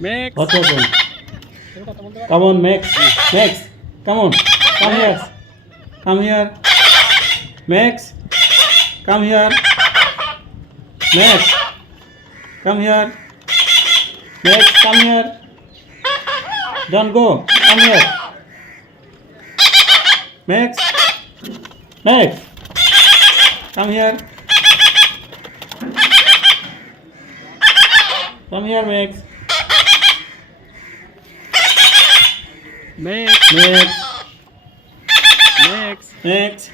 Max. What happened? Come on, Max. Max, come on. Come here. Come here. Max, come here. Max, come here. Max, come here. Don't go. Come here. Max. Max. Come here. Come here, Max. Max. Max. Max. Max.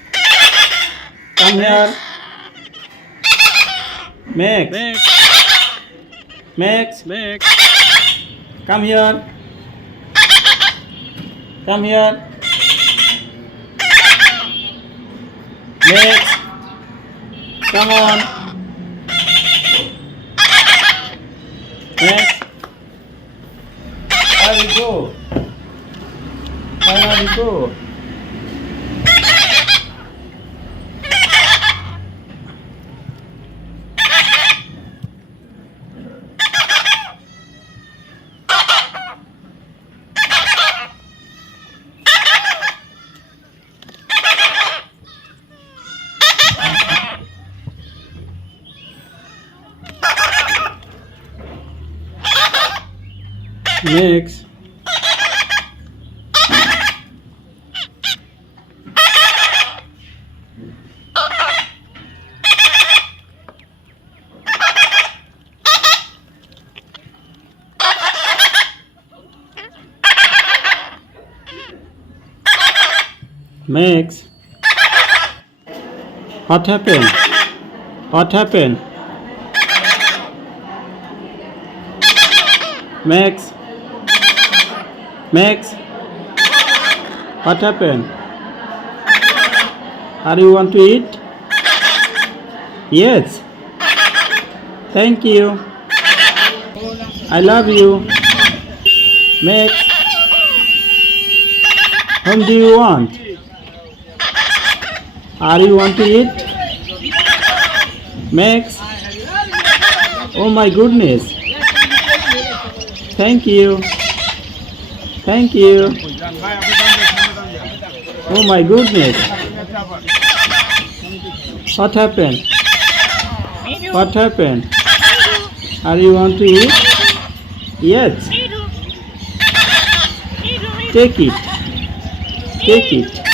Come here. Max. Max. Max. Max. Come here. Come here. Max. Come on. Max. Where you go? Where you go? Max. Max. What happened? What happened? Max. Max. What happened? Are you want to eat? Yes. Thank you. I love you. Max. Whom do you want? Are you want to eat? Max. Oh my goodness. Thank you. Thank you. Oh my goodness. What happened? What happened? Are you want to eat? Yes. Take it. Take it.